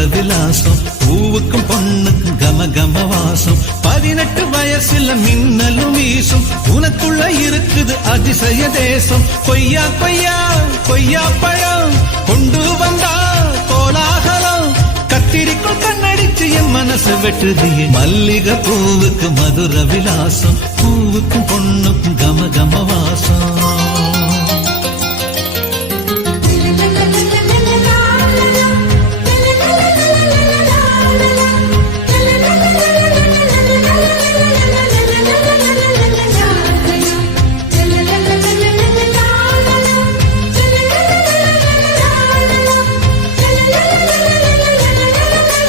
மதுர விலாசம் பூவுக்கும் பொண்ணுக்கும் கம கம வாசம் 18 வயசுல மின்னலும் வீசும் உனக்குள்ள இருக்குது அதிசய தேசம் கொய்யா கொய்யா கொய்யா பழம் கொண்டு வந்தா கோலாகலம் கத்திரிக்குள் கண்ணடிச்சு என் மனசு வெட்டுதியே மல்லிகை பூவுக்கு மதுர விலாசம் பூவுக்கும் பொண்ணுக்கும் கம கம வாசம்